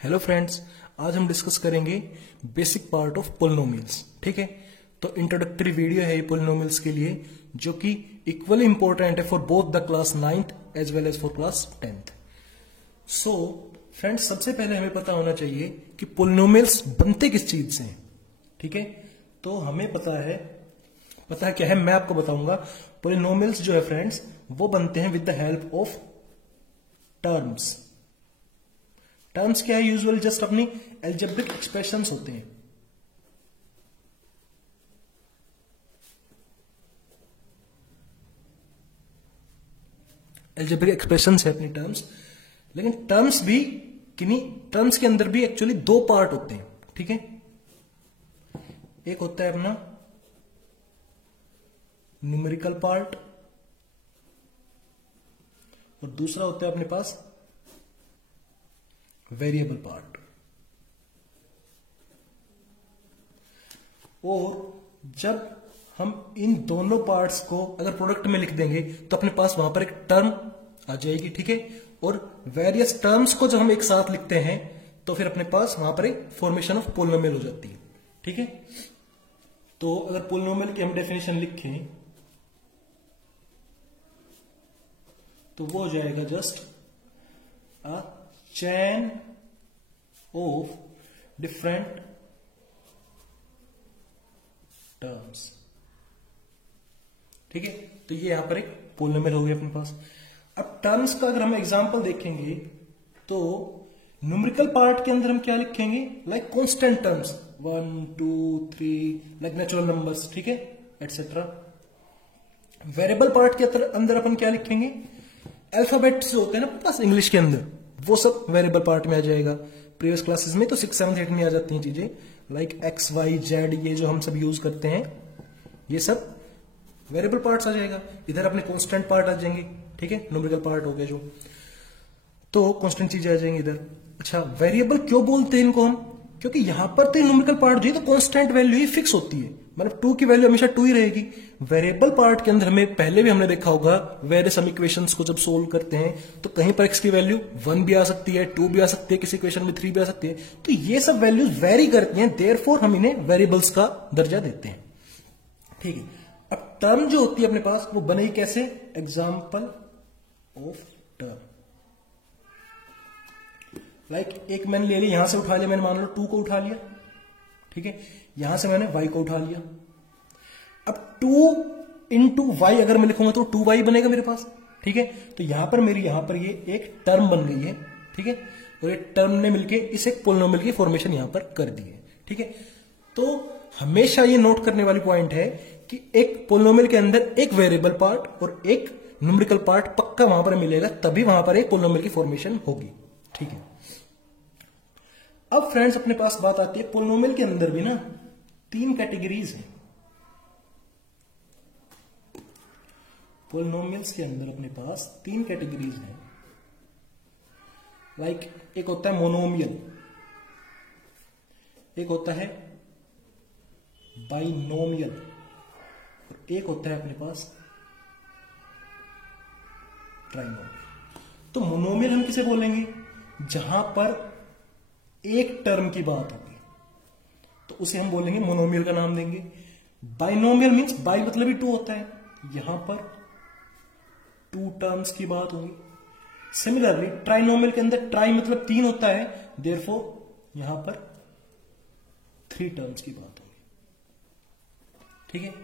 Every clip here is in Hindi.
हेलो फ्रेंड्स, आज हम डिस्कस करेंगे बेसिक पार्ट ऑफ पोलिनोमियल्स। ठीक है, तो इंट्रोडक्टरी वीडियो है ये पोलिनोमियल्स के लिए, जो कि इक्वली इंपॉर्टेंट है for both the class 9th as well as for class 10th। So friends, सबसे पहले हमें पता होना चाहिए कि पोलिनोमियल्स बनते किस चीज से हैं। ठीक है, तो हमें पता है क्या है, मैं आपको बताऊंगा। पोलिनोमियल्स जो है फ्रेंड्स, वो बनते हैं with the help of terms. Terms क्या है? यूजुअल जस्ट अपनी एल्जेब्रिक एक्सप्रेशंस होते हैं। एल्जेब्रिक एक्सप्रेशंस है अपनी टर्म्स, लेकिन टर्म्स भी किन्हीं टर्म्स के अंदर भी एक्चुअली दो पार्ट होते हैं। ठीक है, एक होता है अपना न्यूमेरिकल पार्ट और दूसरा होता है अपने पास वेरिएबल पार्ट। और जब हम इन दोनों पार्ट्स को अगर प्रोडक्ट में लिख देंगे तो अपने पास वहां पर एक टर्म आ जाएगी। ठीक है, और वेरियस टर्म्स को जब हम एक साथ लिखते हैं तो फिर अपने पास वहां पर एक फॉर्मेशन ऑफ पोलिनोमियल हो जाती है। ठीक है, तो अगर पोलिनोमियल की हम डेफिनेशन लिखें तो वो हो जाएगा just a chain of different terms. ठीक है, तो ये यहां पर एक पोलिनोमियल हो गया अपने पास। अब टर्म्स का अगर हम एग्जांपल देखेंगे तो न्यूमेरिकल पार्ट के अंदर हम क्या लिखेंगे? Like constant terms 1 2 3, like natural numbers. ठीक है, एटसेट्रा। वेरिएबल पार्ट के अंदर अपन क्या लिखेंगे? अल्फाबेट्स होते हैं ना पास इंग्लिश के अंदर, वो सब वेरिएबल पार्ट में आ जाएगा। प्रीवियस क्लासेस में तो 6, 7, 8 में आ जाती हैं चीजें, लाइक एक्स वाई जेड, ये जो हम सब यूज करते हैं, ये सब वेरिएबल पार्ट्स आ जाएगा। इधर अपने कांस्टेंट पार्ट आ जाएंगे। ठीक है, न्यूमेरिकल पार्ट हो गया जो, तो कांस्टेंट चीजें आ जाएंगी इधर। अच्छा, वेरिएबल क्यों बोलते हैं इनको हम? क्योंकि यहां पर तो न्यूमेरिकल पार्ट जो है तो कांस्टेंट वैल्यू ही फिक्स होती है, मतलब 2 की वैल्यू हमेशा 2 ही रहेगी। वेरिएबल पार्ट के अंदर हमें पहले भी हमने देखा होगा, वेरियस हम इक्वेशंस को जब सोल्व करते हैं तो कहीं पर x की वैल्यू 1 भी आ सकती है, 2 भी आ सकती है, किसी इक्वेशन में 3 भी आ सकती है। तो ये सब वैल्यूज वेरी करती हैं, देयरफॉर हम इन्हें वेरिएबल्स का दर्जा देते हैं। ठीक है, अब टर्म जो होती है अपने पास वो बनेगी कैसे? Example of term. लाइक एक मैंने ले लिया, यहां से उठा लिया मैंने, मान लो 2 को उठा लिया। ठीक है, यहां से मैंने y को उठा लिया। अब 2 इंटू वाई अगर मैं लिखूंगा तो 2y बनेगा मेरे पास। ठीक है, तो यहां पर ये एक टर्म बन गई है। ठीक है, और ये टर्म ने मिलके इस एक पोलिनोमियल की फॉर्मेशन यहां पर कर दी है। ठीक है, तो हमेशा ये नोट करने वाली पॉइंट है कि एक पोलिनोमियल के अंदर एक वेरिएबल पार्ट और एक न्यूमेरिकल पार्ट पक्का वहां पर मिलेगा, तभी वहां पर एक पोलिनोमियल की फॉर्मेशन होगी। ठीक है, अब फ्रेंड्स अपने पास बात आती है, पोलिनोमियल के अंदर भी ना 3 कैटेगरीज हैं। पोलिनोमियल्स के अंदर अपने पास 3 कैटेगरीज हैं। लाइक एक होता है मोनोमियल, एक होता है बाइनोमियल और एक होता है अपने पास ट्राइनोमियल। तो मोनोमियल हम किसे बोलेंगे? जहां पर एक टर्म की बात होगी तो उसे हम बोलेंगे मोनोमियल का नाम देंगे। बाइनोमियल मींस बाई मतलब ही 2 होता है, यहां पर 2 टर्म्स की बात होगी। सिमिलरली ट्राइनोमियल के अंदर ट्राई मतलब 3 होता है, देयरफॉर यहां पर 3 टर्म्स की बात होगी। ठीक है,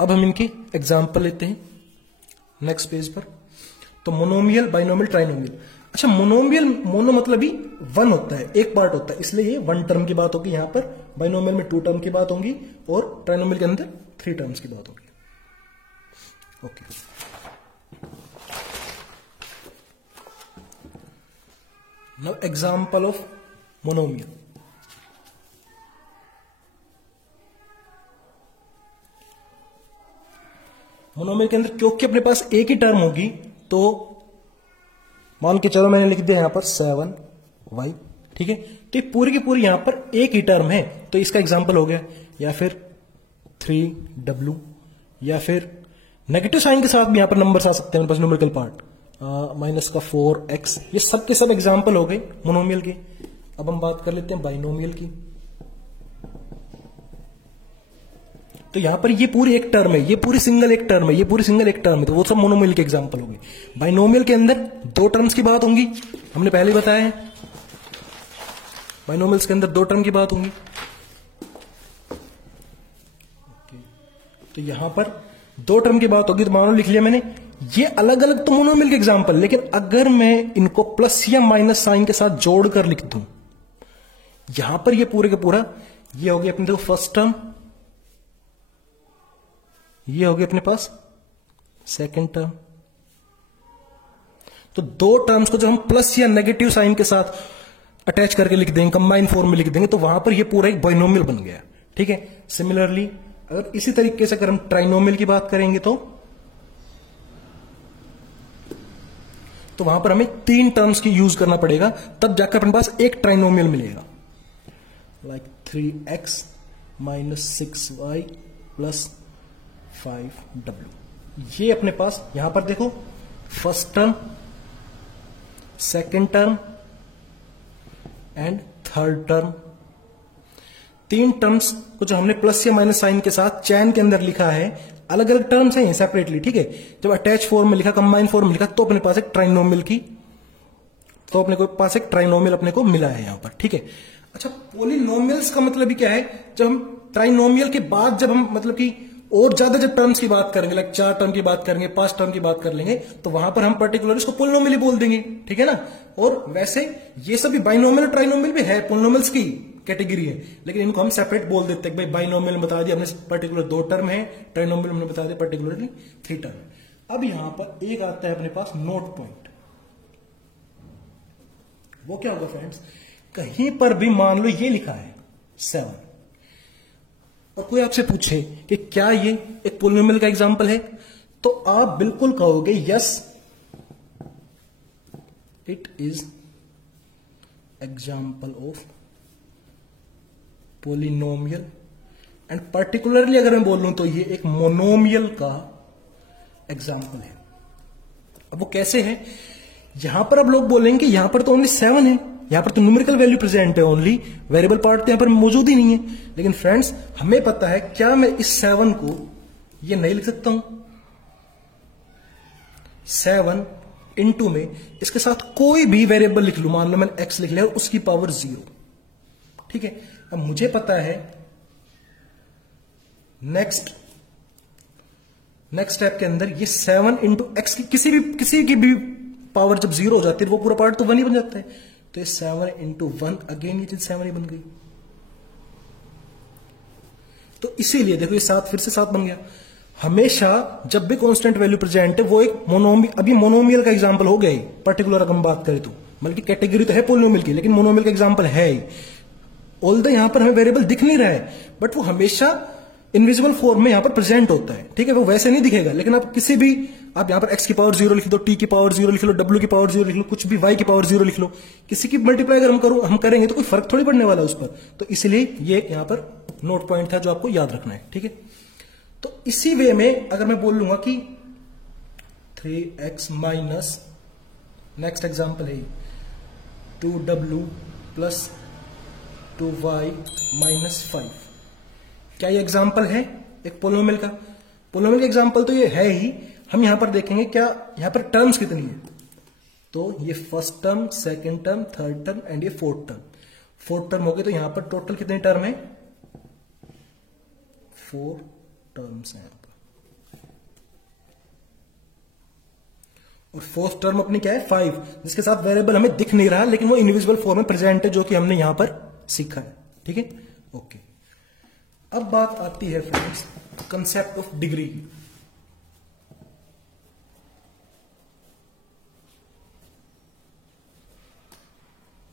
अब हम इनके एग्जाम्पल लेते हैं नेक्स्ट पेज पर। तो मोनोमियल, बाइनोमियल, ट्राइनोमियल। अच्छा, मोनोमियल, मोनो मतलब ही 1 होता है, एक पार्ट होता है, इसलिए ये 1 टर्म की बात होगी यहां पर। बाइनोमियल में 2 टर्म की बात होगी और ट्राइनोमियल के अंदर 3 टर्म्स की बात होगी। Okay, now example of monomial. Monomial के अंदर क्योंकि अपने पास एक ही टर्म होगी, तो मान के चलो मैंने लिख दिया यहां पर 7y। ठीक है, तो पूरी की पूरी यहां पर एक ही टर्म है, तो इसका एग्जांपल हो गया। या फिर 3w, या फिर नेगेटिव साइन के साथ भी यहां पर नंबर्स आ सकते हैं मेरे पास, न्यूमेरिकल पार्ट। माइनस का 4x, ये सब के सब एग्जाम्पल हो गए मोनोमियल के। अब हम बात कर लेते हैं बाइनोमियल की। तो यहां पर ये पूरी एक टर्म है, ये पूरी सिंगल एक टर्म है, ये पूरी सिंगल एक टर्म है, तो वो सब मोनोमियल के एग्जाम्पल हो गए। बाइनोमियल के अंदर दो टर्म्स की बात होंगी, हमने पहले ही बताया है, बाइनोमियल्स के अंदर दो टर्म की बात होंगी। तो यहां पर दो टर्म की बात होगी, तो मान लो लिख लिया मैंने, ये अलग अलग तो मोनोमियल के एग्जाम्पल, लेकिन अगर मैं इनको प्लस या माइनस साइन के साथ जोड़कर लिख दूं, यहां पर ये पूरे का पूरा, ये हो गया अपने देखो फर्स्ट टर्म, ये हो गया अपने पास सेकंड टर्म। तो दो टर्म्स को जब हम प्लस या नेगेटिव साइन के साथ अटैच करके लिख देंगे, कंबाइन फॉर्म में लिख देंगे, तो वहां पर ये पूरा एक बाइनोमियल बन गया। ठीक है। सिमिलरली अगर इसी तरीके से अगर हम ट्राइनोमियल की बात करेंगे तो वहां पर हमें तीन टर्म्स की यूज करना पड़ेगा, तब जाकर अपने पास एक ट्राइनोमियल मिलेगा। Like 3x minus 6y plus 5w, ये अपने पास यहां पर देखो first term, second term and third term, तीन टर्म्स को जो हमने प्लस या माइनस साइन के साथ चैन के अंदर लिखा है, अलग अलग टर्म्स हैं सेपरेटली। ठीक है। जब अटैच फॉर्म में लिखा, कंबाइन फॉर्म में लिखा, तो अपने पास एक ट्राइनोमियल की, तो अपने को पास एक ट्राइनोमियल अपने को मिला है यहां पर। ठीक है। अच्छा, पोलिनोमियल्स का मतलब भी क्या है, जब हम ट्राइनोमियल के बाद जब हम मतलब कि और ज्यादा जब टर्म्स की बात करेंगे, लाइक 4 टर्म की बात करेंगे, 5 टर्म की बात कर लेंगे, तो वहां पर हम पर्टिकुलर इसको पोलिनोमियल ही बोल देंगे। ठीक है ना। और वैसे ये सभी बाइनोमियल और ट्राइनोमियल भी है, पोलिनोमियल्स की कैटेगरी है, लेकिन इनको हम सेपरेट बोल देते हैं। भाई बाइनोमियल बता दिया हमने पर्टिकुलर 2 टर्म है, ट्राइनोमियल हमने बता दिया पर्टिकुलरली 3 टर्म। अब यहां पर एक आता है अपने पास नोट पॉइंट। वो क्या होगा फ्रेंड्स, कहीं पर भी मान लो ये लिखा है 7 और कोई आपसे पूछे कि क्या ये एक पोलिनोमियल का एग्जांपल है, तो आप बिल्कुल कहोगे yes it is example of polynomial. And particularly अगर मैं बोल लूं तो ये एक मोनोमियल का एग्जांपल है। अब वो कैसे है, यहां पर अब लोग बोलेंगे कि यहां पर तो ओनली 7 है, यहां पर तो न्यूमेरिकल वैल्यू प्रेजेंट है, ओनली वेरिएबल पार्ट तो यहां पर मौजूद ही नहीं है। लेकिन फ्रेंड्स हमें पता है, क्या मैं इस 7 को ये नहीं लिख सकता हूं, 7 इंटू में इसके साथ कोई भी वेरिएबल लिख लूं, मान लो मैंने x लिख लिया और उसकी पावर 0। ठीक है। अब मुझे पता है नेक्स्ट स्टेप के अंदर ये 7 इंटू एक्स की किसी की भी पावर जब 0 हो जाती है, वो पूरा पार्ट तो 1 ही बन जाता है। तो ये 7 इंटू 1, अगेन ये चीज 7 ही बन गई। तो इसीलिए देखो ये 7 फिर से 7 बन गया। हमेशा जब भी कांस्टेंट वैल्यू प्रेजेंट है, वो एक मोनोमियल, अभी मोनोमियल का एग्जांपल हो गया, पर्टिकुलर अगर हम बात करें तो, बल्कि कैटेगरी तो है पोलिनोमियल की, लेकिन मोनोमियल का एग्जांपल है ही। ऑल्दो यहां पर हमें वेरिएबल दिख नहीं रहा है, बट वो हमेशा इनविजिबल फॉर्म में यहां पर प्रेजेंट होता है। ठीक है। वो वैसे नहीं दिखेगा, लेकिन आप किसी भी, आप यहां पर x की पावर 0 लिख दो, t की पावर 0 लिख लो, w की पावर 0 लिख लो, कुछ भी y की पावर 0 लिख लो, किसी की मल्टीप्लाई अगर हम करेंगे तो कोई फर्क थोड़ी पड़ने वाला है उस पर। तो इसलिए ये यहां पर नोट पॉइंट था जो आपको याद रखना है। ठीक है। तो इसी वे में अगर मैं बोल लूंगा कि 3x माइनस, नेक्स्ट एग्जाम्पल है 2w प्लस 2y माइनस 5, क्या ये एग्जाम्पल है एक पोलिनोमियल का? पोलिनोमियल का एग्जाम्पल तो ये है ही। हम यहां पर देखेंगे क्या यहां पर टर्म्स कितनी है, तो ये first term, second term, third term and ये फोर्थ टर्म। फोर्थ टर्म हो गई, तो यहां पर टोटल कितने टर्म है, 4 टर्म्स है यहां पर। और फोर्थ टर्म अपनी क्या है 5, जिसके साथ वेरिएबल हमें दिख नहीं रहा, लेकिन वो इनविजिबल फॉर्म में प्रेजेंट है, जो कि हमने यहां पर सीखा है। ठीक है। ओके। अब बात आती है फ्रेंड्स कंसेप्ट ऑफ डिग्री की।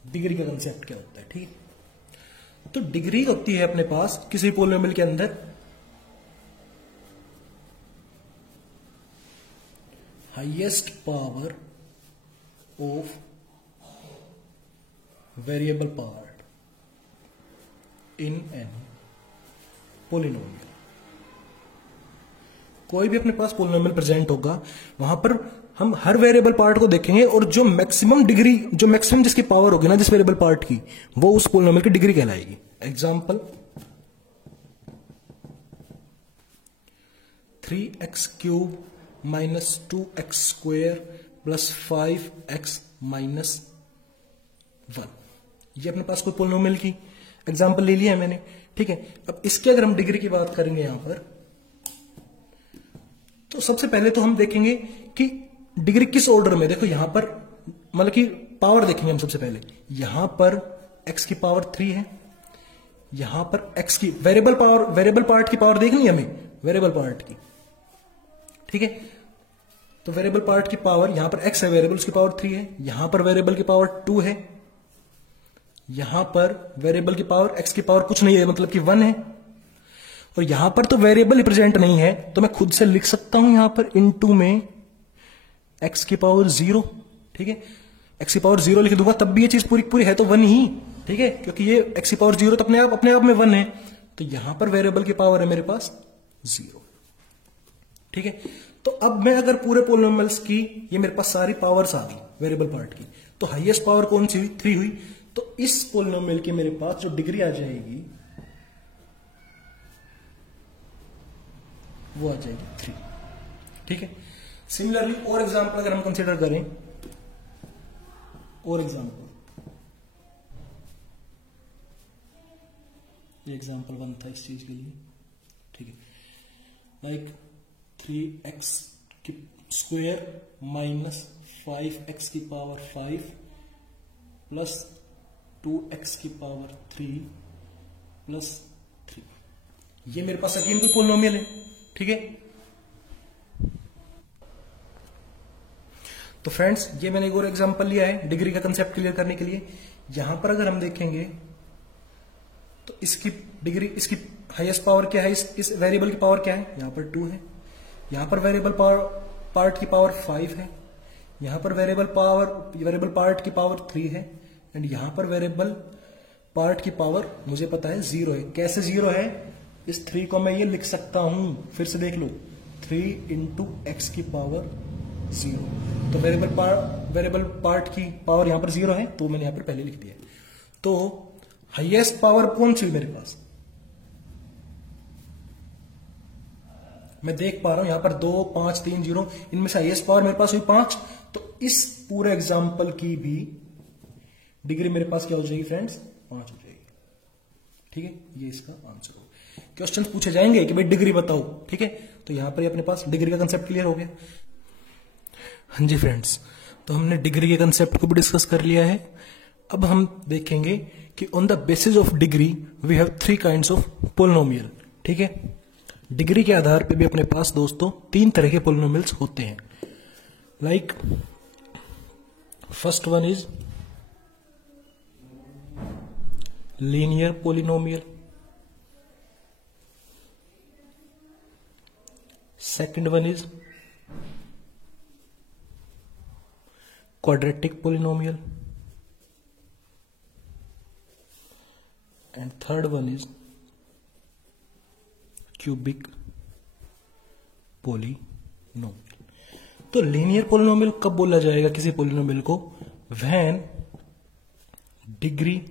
डिग्री का कंसेप्ट क्या होता है? ठीक है। तो डिग्री होती है अपने पास किसी पोलिनोमियल के अंदर highest power of variable part in any polynomial. कोई भी अपने पास पोलिनोमियल प्रेजेंट होगा वहां पर हम हर वेरिएबल पार्ट को देखेंगे और जो मैक्सिमम डिग्री, जो मैक्सिमम जिसकी पावर होगी ना जिस वेरिएबल पार्ट की, वो उस पोलिनोमियल की डिग्री कहलाएगी। Example 3x³ minus 2x² plus 5x minus 1, ये अपने पास कोई पोलिनोमियल की एग्जांपल ले लिया है मैंने, ठीक है। अब इसके अगर हम डिग्री की बात करेंगे यहां पर, तो सबसे पहले तो हम देखेंगे कि डिग्री किस ऑर्डर में। देखो यहां पर मतलब कि पावर देखेंगे हम सबसे पहले, यहां पर x की पावर 3 है, यहां पर x की वेरिएबल पावर, वेरिएबल पार्ट की पावर देखनी है हमें, वेरिएबल पार्ट की, ठीक है। तो वेरिएबल पार्ट की पावर, यहां पर x है वेरिएबल, उसकी पावर 3 है, यहां पर वेरिएबल की पावर 2 है, यहां पर वेरिएबल की पावर x की पावर कुछ नहीं है मतलब कि 1 है, और यहां पर तो वेरिएबल ही प्रेजेंट नहीं है, तो मैं खुद से लिख सकता हूं यहां पर इनटू में x की पावर 0, ठीक है। x की पावर 0 लिख दूंगा तब भी ये चीज पूरी पूरी है तो 1 ही, ठीक है, क्योंकि ये x की पावर 0 तो अपने आप में 1 है, तो यहां पर वेरिएबल की पावर है मेरे पास 0, ठीक है। तो अब मैं अगर पूरे पोलिनोमियल्स की, ये मेरे पास सारी पावर्स आ गई वेरिएबल पार्ट की, तो हाईएस्ट पावर कौन सी हुई, 3 हुई, तो इस पोलिनोमियल की मेरे पास जो डिग्री आ जाएगी वो आ जाएगी 3, ठीक है। सिमिलरली और एग्जांपल अगर हम कंसीडर करें, और एग्जांपल, ये एग्जांपल 1 था इस चीज के लिए, ठीक है। लाइक 3x² माइनस 5x की पावर 5 प्लस 2x की पावर 3 प्लस 3, ये मेरे पास अगेन कोई पोलिनोमियल है, ठीक है। तो फ्रेंड्स ये मैंने एक और एग्जांपल लिया है डिग्री का कंसेप्ट क्लियर करने के लिए। यहां पर अगर हम देखेंगे तो इसकी डिग्री, इसकी हाईएस्ट पावर क्या है, इस वेरिएबल की पावर क्या है, यहां पर 2 है, यहां पर वेरिएबल पार्ट की पावर 5 है, यहां पर वेरिएबल पार्ट की पावर 3 है, एंड यहां पर वेरिएबल पार्ट की पावर मुझे पता है 0 है। कैसे 0 है, इस 3 को मैं ये लिख सकता हूं, फिर से देख लो, 3 इंटू एक्स की पावर 0, तो वेरिएबल पार्ट की पावर यहां पर 0 है, तो मैंने यहां पर पहले लिख दिया। तो हाईएस्ट पावर कौन सी मेरे पास, मैं देख पा रहा हूं यहां पर 2 5 3 0, इनमें से हाईएस्ट पावर मेरे पास हुई 5, तो इस पूरे एग्जाम्पल की भी डिग्री मेरे पास क्या हो जाएगी फ्रेंड्स, 5 हो जाएगी, ठीक है। ये इसका आंसर हो। क्वेश्चन पूछे जाएंगे कि भाई डिग्री बताओ, ठीक है, तो यहां पर अपने पास डिग्री का कंसेप्ट क्लियर हो गया। हाँ जी फ्रेंड्स, तो हमने डिग्री के कंसेप्ट को भी डिस्कस कर लिया है। अब हम देखेंगे कि on the basis of degree we have 3 kinds of polynomial, ठीक है। डिग्री के आधार पे भी अपने पास दोस्तों 3 तरह के पोलिनोमियल्स होते हैं। Like first one is linear polynomial, second one is quadratic polynomial, and third one is cubic polynomial। तो लीनियर पोलिनोमियल कब बोला जाएगा किसी पोलिनोमियल को, when degree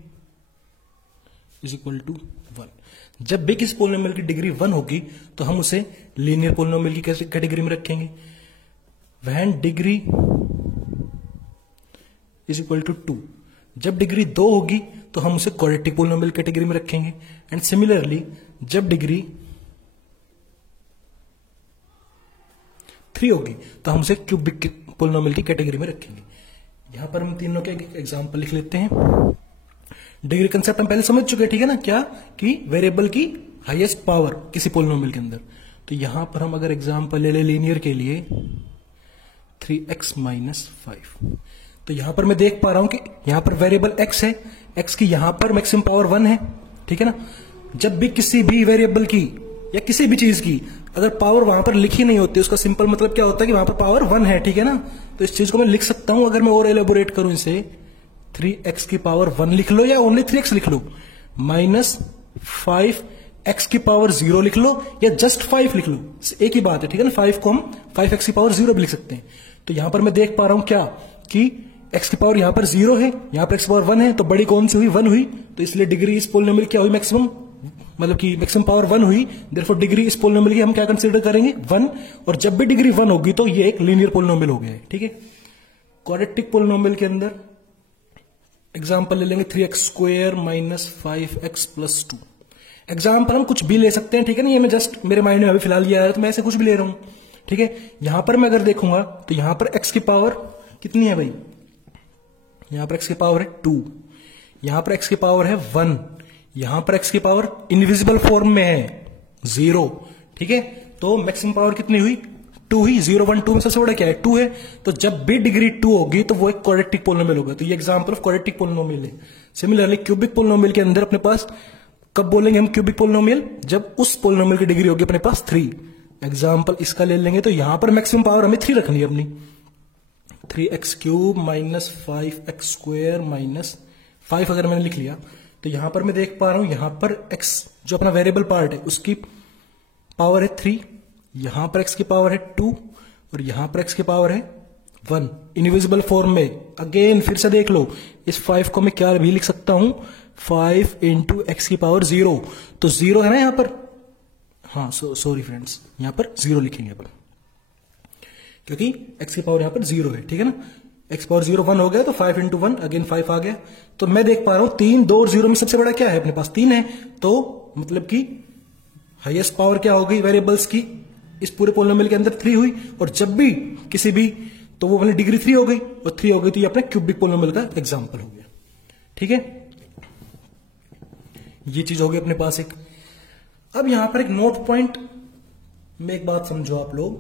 is equal to 1। जब भी किसी पोलिनोमियल की डिग्री 1 होगी तो हम उसे लीनियर पोलिनोमियल की कैटेगरी में रखेंगे। When degree is equal to 2, जब डिग्री 2 होगी तो हम उसे क्वाड्रेटिक पोलिनोमियल कैटेगरी में रखेंगे। एंड सिमिलरली जब डिग्री 3 होगी तो हम उसे क्यूबिक पोलिनोमियल की कैटेगरी में रखेंगे। यहां पर हम तीनों के एग्जांपल लिख लेते हैं। डिग्री कंसेप्ट हम पहले समझ चुके हैं, ठीक है ना, क्या कि वेरिएबल की हाईएस्ट पावर किसी पोलिनोमियल के अंदर। तो यहां पर हम अगर एग्जांपल ले ले लीनियर के लिए 3x माइनस 5, तो यहां पर मैं देख पा रहा हूं कि यहां पर वेरिएबल x है, x की यहां पर मैक्सिमम पावर 1 है, ठीक है ना। जब भी किसी भी वेरिएबल की या किसी भी चीज की अगर पावर वहां पर लिखी नहीं होती, उसका सिंपल मतलब क्या होता है कि वहां पर पावर 1 है, ठीक है ना। तो इस चीज को मैं लिख सकता हूं, अगर मैं और एलेबोरेट करूं इसे, 3x की पावर 1 लिख लो या ओनली 3x लिख लो, माइनस 5 एक्स की पावर 0 लिख लो या जस्ट 5 लिख लो, एक ही बात है, ठीक है ना। 5 को हम 5x की पावर 0 भी लिख सकते हैं। तो यहां पर मैं देख पा रहा हूं क्या कि x की पावर यहां पर 0 है, यहां पर x की पावर 1 है, तो बड़ी कौन सी हुई, 1 हुई। तो इसलिए डिग्री इस पोलिनोमियल क्या हुई, मैक्सिमम, मतलब कि मैक्सिमम पावर 1 हुई। देयरफॉर डिग्री इस पोलिनोमियल की हम क्या कंसीडर करेंगे, 1। और जब भी डिग्री 1 होगी तो ये एक लीनियर पोलिनोमियल हो गया है, ठीक है। क्वाड्रेटिक पोलिनोमियल के अंदर एग्जाम्पल ले लेंगे 3x² minus 5x plus 2। Example हम कुछ भी ले सकते हैं, ठीक है ना। ये मैं जस्ट मेरे माइंड में अभी फिलहाल ये आ रहा है तो मैं ऐसे कुछ भी ले रहा हूं, ठीक है। यहां पर मैं अगर देखूंगा तो यहां पर x की पावर कितनी है भाई, यहां पर x की पावर है 2, यहां पर x की पावर है 1, यहां पर x की पावर इनविजिबल फॉर्म में है 0, ठीक है। तो मैक्सिमम पावर कितनी हुई, 2 हुई। 0 1 2 में सबसे बड़ा क्या है, 2 है। तो जब भी डिग्री 2 होगी तो वो एक क्वाड्रेटिक पोलिनोमियल होगा। तो ये एग्जांपल ऑफ क्वाड्रेटिक पोलिनोमियल है। सिमिलरली क्यूबिक पोलिनोमियल के अंदर अपने पास कब बोलेंगे हम क्यूबिक पोलिनोमियल, जब उस पोलिनोमियल की डिग्री होगी अपने पास 3। एग्जांपल इसका ले लेंगे तो यहां पर मैक्सिमम पावर हमें 3 रखनी है अपनी, 3x³ माइनस 5x² माइनस 5 अगर मैंने लिख लिया तो यहां पर मैं देख पा रहा हूं यहां पर x जो अपना वेरिएबल पार्ट है उसकी पावर है 3, यहां पर x की पावर है 2 और यहां पर x की पावर है 1 इनविजिबल फॉर्म में। अगेन फिर से देख लो, इस 5 को मैं क्या भी लिख सकता हूं, 5 इंटू एक्स की पावर 0। तो 0 है ना यहां पर, हाँ सॉरी फ्रेंड्स, यहां पर 0 लिखेंगे अपन क्योंकि x की पावर यहां पर 0 है, ठीक है ना। x पावर 0 1 हो गया तो 5 इंटू 1 अगेन 5 आ गया। तो मैं देख पा रहा हूं 3 2 और 0 में सबसे बड़ा क्या है, अपने पास 3 है। तो मतलब कि हाईएस्ट पावर क्या हो गई वेरिएबल्स की इस पूरे पोलिनोमियल के अंदर 3 हुई। और जब भी किसी भी तो वो वाली डिग्री 3 हो गई, और 3 हो गई तो ये अपने क्यूबिक पोलिनोमियल का एग्जाम्पल हो गया, ठीक है। ये चीज होगी अपने पास एक। अब यहां पर एक नोट पॉइंट में एक बात समझो आप लोग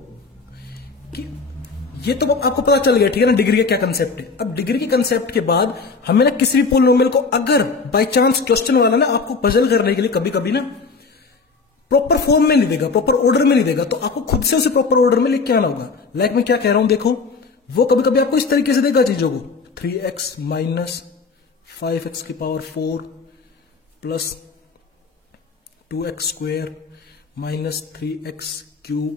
कि ये तो आपको पता चल गया, ठीक है ना, डिग्री का क्या कंसेप्ट है। अब डिग्री के कंसेप्ट के बाद हमें ना किसी भी पोलिनोमियल को अगर बाय चांस क्वेश्चन वाला ना आपको पजल करने के लिए कभी कभी ना प्रॉपर फॉर्म में नहीं देगा, प्रॉपर ऑर्डर में नहीं देगा, तो आपको खुद से उसे प्रॉपर ऑर्डर में लेके आना होगा। लाइक मैं क्या कह रहा हूं देखो, वो कभी कभी आपको इस तरीके से देगा चीजों को, 3x माइनस 5x की power 4 plus 2x² minus 3x³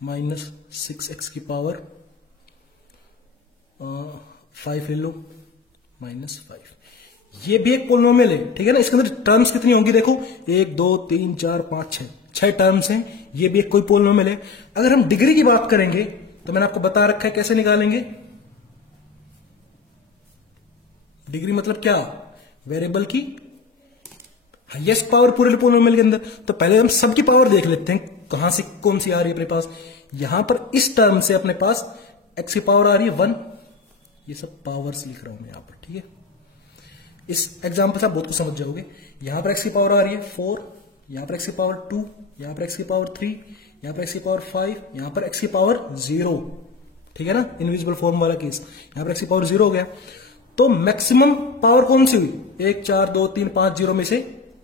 minus 6x की पावर 5 ले लो माइनस 5। ये भी एक पोलिनोमियल है, ठीक है ना। इसके अंदर टर्म्स कितनी होंगी देखो, 1 2 3 4 5 6 टर्म्स हैं। ये भी एक कोई पोलिनोमियल है। अगर हम डिग्री की बात करेंगे तो मैंने आपको बता रखा है कैसे निकालेंगे डिग्री, मतलब क्या, वेरिएबल की हाईएस्ट पावर पूरे पोलिनोमियल के अंदर। तो पहले हम सबकी पावर देख लेते हैं कहां से कौन सी आ रही है अपने पास। यहां पर इस टर्म से अपने पास x की पावर आ रही है 1, ये सब पावर्स लिख रहा हूं मैं यहां पर, ठीक है। इस एग्जांपल से आप बहुत कुछ समझ जाओगे। यहां पर x की पावर आ रही है 4, यहां पर x की पावर 2, यहां पर x की पावर 3, यहां पर x की पावर 5, यहां पर x की पावर 0, ठीक है ना, इनविजिबल फॉर्म वाला केस। यहां पर x की पावर 0 हो गया। तो मैक्सिमम पावर कौन सी हुई, 1 4 2 3 5 0 में से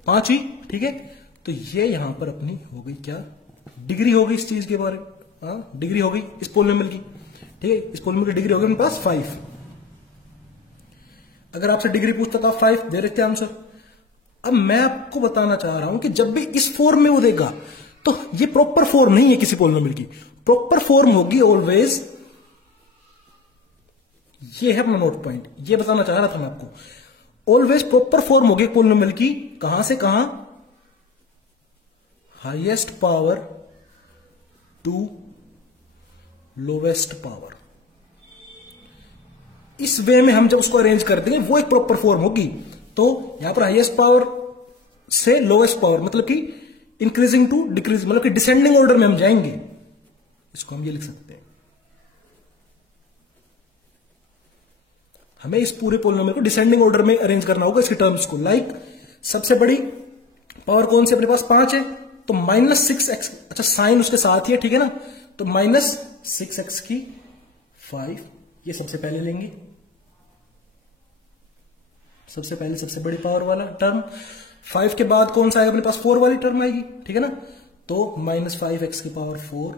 5 हुई, ठीक है। तो ये यहां पर अपनी हो गई क्या, डिग्री हो गई इस चीज के बारे में, हाँ डिग्री हो गई इस पोलिनोमियल की, ठीक है। इस पोलिनोमियल की डिग्री हो गई मेरे पास 5। अगर आपसे डिग्री पूछता तो आप 5 दे रहे थे आंसर। अब मैं आपको बताना चाह रहा हूं कि जब भी इस फॉर्म में वो देगा तो ये प्रॉपर फॉर्म नहीं है किसी पोलिनोमियल की। प्रॉपर फॉर्म होगी ऑलवेज, ये है अपना नोट पॉइंट, ये बताना चाह रहा था मैं आपको। ऑलवेज प्रॉपर फॉर्म होगी पोलिनोमियल की, कहां से कहां, highest power to lowest power. इस वे में हम जब उसको अरेंज कर देंगे वो एक प्रॉपर फॉर्म होगी। तो यहां पर हाईएस्ट पावर से लोवेस्ट पावर मतलब कि इंक्रीजिंग टू डिक्रीज, मतलब कि डिसेंडिंग ऑर्डर में हम जाएंगे, इसको हम ये लिख सकते हैं। हमें इस पूरे पोलिनोमियल को डिसेंडिंग ऑर्डर में अरेंज करना होगा इसके टर्म्स को। लाइक सबसे बड़ी पावर कौन सी अपने पास 5 है, तो -6x, अच्छा साइन उसके साथ ही है, ठीक है ना। तो -6x की 5 ये सबसे पहले लेंगे, सबसे पहले सबसे बड़ी पावर वाला टर्म। 5 के बाद कौन सा आएगा अपने पास, 4 वाली टर्म आएगी, ठीक है ना। तो -5x की पावर 4,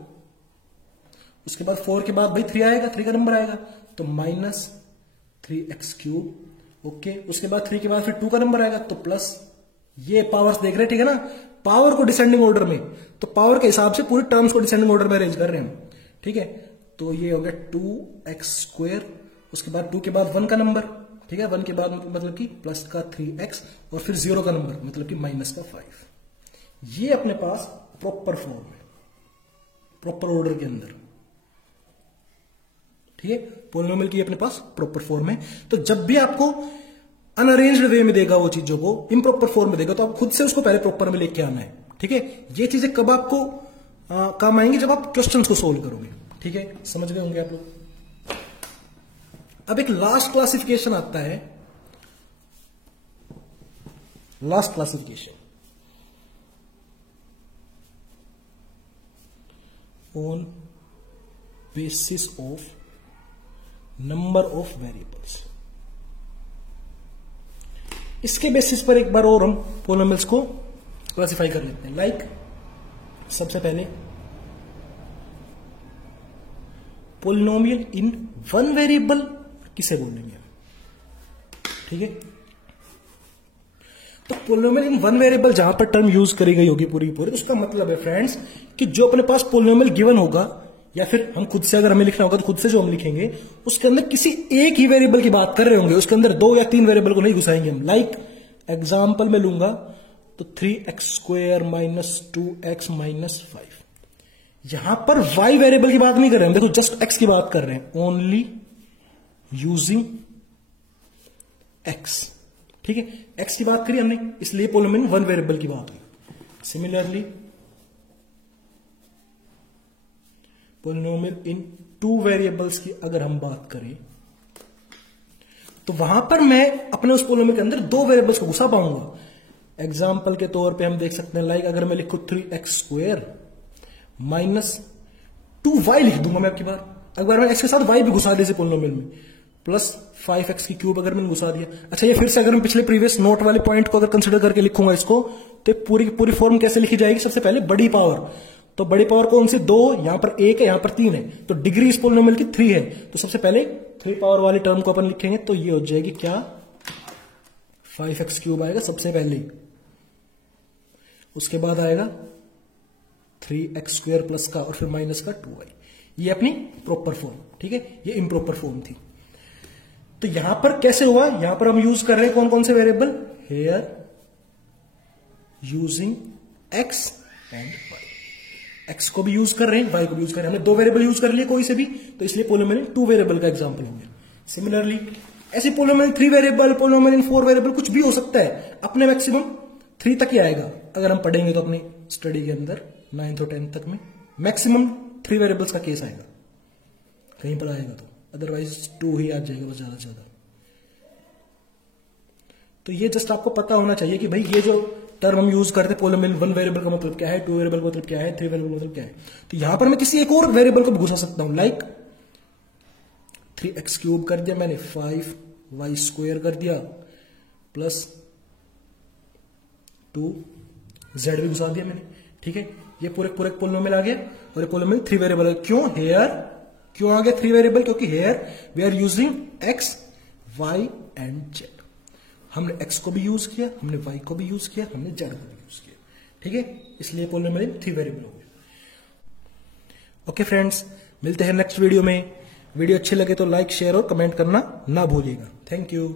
उसके बाद 4 के बाद भाई 3 आएगा, 3 का नंबर आएगा, तो -3x³, ओके। उसके बाद 3 के बाद फिर 2 का नंबर आएगा, तो प्लस ये पावर्स देख रहे हैं, ठीक है ना। पावर को डिसेंडिंग ऑर्डर में, तो पावर के हिसाब से पूरी टर्म्स को डिसेंडिंग ऑर्डर में अरेंज कर रहे हैं हम, ठीक है। तो ये हो गया 2x², उसके बाद 2 के बाद 1 का नंबर, ठीक है, 1 के बाद मतलब कि प्लस का 3x और फिर 0 का नंबर मतलब कि माइनस का 5। ये अपने पास प्रॉपर फॉर्म है, प्रॉपर ऑर्डर के अंदर, ठीक है। पोलिनोमियल की अपने पास प्रॉपर फॉर्म है। तो जब भी आपको अनअरेंज्ड वे में देगा वो चीजों को, इम्प्रॉपर फॉर्म में देगा, तो आप खुद से उसको पहले प्रॉपर में लेके आना है, ठीक है। ये चीजें कब आपको काम आएंगी, जब आप क्वेश्चंस को सोल्व करोगे, ठीक है। समझ गए होंगे आप लोग। अब एक लास्ट क्लासिफिकेशन आता है, last classification on basis of number of variables. इसके बेसिस पर एक बार और हम पोलिनोमियल्स को क्लासिफाई कर लेते हैं। लाइक सबसे पहले पोलिनोमियल इन वन वेरिएबल किसे बोलेंगे, ठीक है। तो पोलिनोमियल इन वन वेरिएबल जहां पर टर्म यूज करी गई होगी पूरी पूरी, तो उसका मतलब है फ्रेंड्स कि जो अपने पास पोलिनोमियल गिवन होगा, या फिर हम खुद से अगर हमें लिखना होगा तो खुद से जो हम लिखेंगे, उसके अंदर किसी एक ही वेरिएबल की बात कर रहे होंगे, उसके अंदर 2 या 3 वेरिएबल को नहीं घुसाएंगे हम। लाइक एग्जाम्पल में लूंगा तो 3x² माइनस 2x माइनस 5, यहां पर y वेरिएबल की बात नहीं कर रहे हैं, देखो जस्ट x की बात कर रहे हैं, ओनली यूजिंग x, ठीक है। x की बात करी हमने, इसलिए पोलिनोमियल वन वेरिएबल की बात हुई। सिमिलरली पोलिनोमियल इन 2 वेरिएबल्स की अगर हम बात करें, तो वहां पर मैं अपने उस पोलिनोमियल के अंदर 2 वेरिएबल्स को घुसा पाऊंगा। एग्जाम्पल के तौर पे हम देख सकते हैं, लाइक अगर मैं लिखूं 3x² माइनस 2y लिख दूंगा मैं आपकी बार, अगर मैं x के साथ y भी घुसा दिया पोलिनोमियल में, प्लस 5x³ अगर मैंने घुसा दिया। अच्छा, ये फिर से अगर मैं पिछले प्रीवियस नोट वाले पॉइंट को अगर कंसिडर करके लिखूंगा इसको, तो पूरी पूरी फॉर्म कैसे लिखी जाएगी, सबसे पहले बड़ी पावर, तो बड़ी पावर कौन सी, 2, यहां पर 1 है, यहां पर 3 है, तो डिग्री इस पोलिनोमियल की 3 है, तो सबसे पहले 3 पावर वाली टर्म को अपन लिखेंगे, तो ये हो जाएगी क्या, 5x³ आएगा सबसे पहले, उसके बाद आएगा 3x² प्लस का और फिर माइनस का 2y। ये अपनी प्रॉपर फॉर्म, ठीक है। ये इम्प्रॉपर फॉर्म थी। तो यहां पर कैसे हुआ, यहां पर हम यूज कर रहे हैं कौन कौन से variable, here using x and y, x को भी यूज कर रहे हैं, y को भी यूज कर रहे हैं, हमने 2 वेरिएबल यूज कर लिए कोई से भी, तो इसलिए पोलिनोमियल 2 वेरिएबल का एग्जांपल हो गया। सिमिलरली ऐसे पोलिनोमियल 3 वेरिएबल, पोलिनोमियल इन 4 वेरिएबल कुछ भी हो सकता है, अपने मैक्सिमम 3 तक ही आएगा अगर हम पढ़ेंगे तो अपनी स्टडी के अंदर 9th और 10th तक में मैक्सिमम 3 वेरिएबल्स का केस आएगा, कहीं पर आएगा तो, अदरवाइज 2 ही आ जाएगा बस ज्यादा से ज्यादा। तो ये जस्ट आपको पता होना चाहिए कि भाई ये जो टर्म हम यूज करते हैं पोलिनोमियल, 1 वेरिएबल का मतलब क्या है, 2 वेरिएबल का मतलब क्या है, 3 वेरिएबल का मतलब क्या है। तो यहां पर मैं किसी एक और वेरिएबल को भी घुसा सकता हूं, लाइक 3x³ कर दिया मैंने, 5y² कर दिया, प्लस 2z भी घुसा दिया मैंने, ठीक है। ये पूरे पूरे पोलिनोमियल आ गया, और ये पोलिनोमियल 3 वेरिएबल है। क्यों हेयर, क्यों आ गया 3 वेरिएबल, क्योंकि here we are using x, y and z। हमने x को भी यूज किया, हमने y को भी यूज किया, हमने z को भी यूज किया, ठीक है। इसलिए पोलिनोमियल 3 वेरिएबल हो गया। ओके फ्रेंड्स, मिलते हैं नेक्स्ट वीडियो में। वीडियो अच्छी लगे तो लाइक, शेयर और कमेंट करना ना भूलिएगा। Thank you.